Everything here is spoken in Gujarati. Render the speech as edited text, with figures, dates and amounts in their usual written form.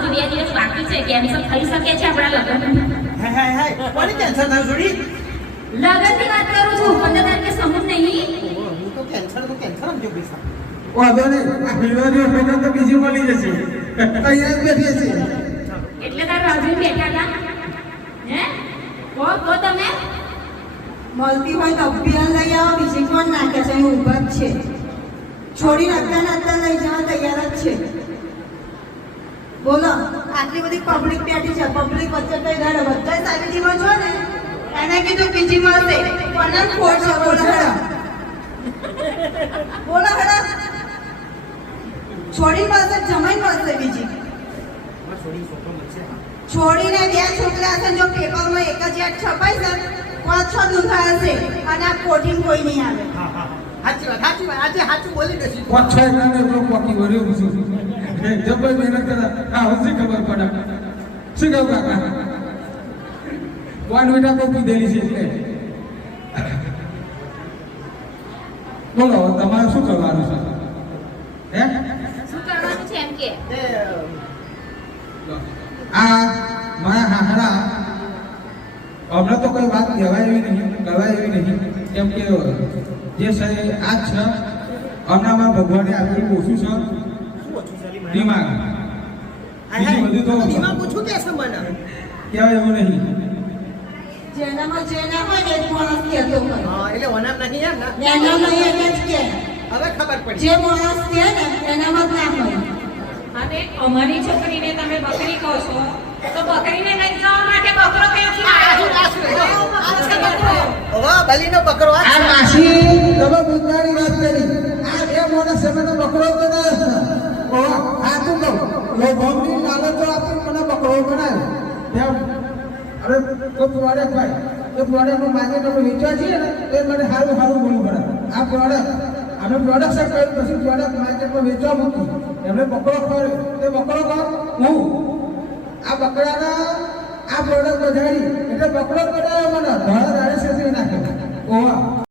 હજુ 2 દિવસ બાકી છે. કેન્સલ થઈ શકે છે આપણા લગ્ન. હાય કોની કેન્સલ થયું છોડી? લગ્નની વાત કરું છું. 15 તારીખે સમૂહ નહીં. હું તો કેન્સલ સમજો પૈસા. વાંધો નહીં, આ ફેબ્રુઆરી મહિના તો બીજી મળી જશે. તૈયાર બેઠી છે. એટલે તાર રાજુ બેઠા હતા હે? કો તમે મળતી હોય તો અભિયાન લઈ આવો. બીજી કોણ નાખે છે? અહીં ઊભા જ છે. છોડી નાખતા લઈ જવા તૈયાર જ છે. બોલો, આટલી બધી પબ્લિક બેઠી છે. પબ્લિક વચ્ચે કઈ ગાડે બધા સાબિતીમાં છો ને એને કીધું બીજી મળશે. પણ ખોટ છે. બોલો હેડા છોડી મળશે, જમાઈ મળશે બીજી. છોડીને 2 છોકરા હશે. જો પેપરમાં એક જ યાદ છપાય છે 5-6 દુખા હશે અને આ કોઠીમ કોઈ નહીં આવે. સાચી વાત આજે સાચું બોલી દેશું. 5-6 ગાને એમનો પોકી વર્યો છું. જબર મહેનત કરે. હા હજી ખબર પડે. શું કહું કાકા? વાન વીટા કોપી દેલી છે એટલે. બોલો તમારે શું કરવાનું છે? હે શું કરવાનું છે એમ કે? આ મારા હાહરા હમણાં તો કોઈ વાત કહેવાય એવી નહીં, કહેવાય એવી નહીં. કેમ કે જે છે આ જ છે. હમણાંમાં ભગવાને આપેલું ઓછું છે દિમાગ. બીજું બધું તો દિમાગ ઓછું કે છે મને કહેવાય એવું નહીં. જેનામાં જે ના હોય ને એ જ માણસ કહેતો હોય. એટલે ઓનામ નહીં એમ ને એનામાં એને જ કહે. હવે ખબર પડી. જે માણસ કહે ને એનામાં જ ના હોય. અને અમારી છોકરીને તમે બકરી કહો છો તો બકરીને લઈ જવા માટે બકરો ક્યાંથી આવ્યો? હવે બલીનો બકરો આ માસી તમે બુદ્ધાની વાત કરી. આ બે માણસ એમને બકરો બનાવ્યો. ઓહ આ તું કહું લો ભમની લાલચો આપી મને બકરો બનાવ્યો. તેમ અરે કોઈ પ્રોડક્ટ ભાઈ એ પ્રોડક્ટનું માર્કેટમાં વેચવા છીએ ને એ મને સારું બોલવું પડે. આ પ્રોડક્ટ અમે પ્રોડક્શન કર્યું પછી પ્રોડક્ટ માર્કેટમાં વેચવા મૂકી એમને બકરો ખવડાવ્યો. તે બકરો કોણ? હું. આ બકરાના આ પ્રોડક્ટ બજાડી એટલે બકરો બનાવ્યો મને ધોળા દાડે નાખ્યો. ઓહ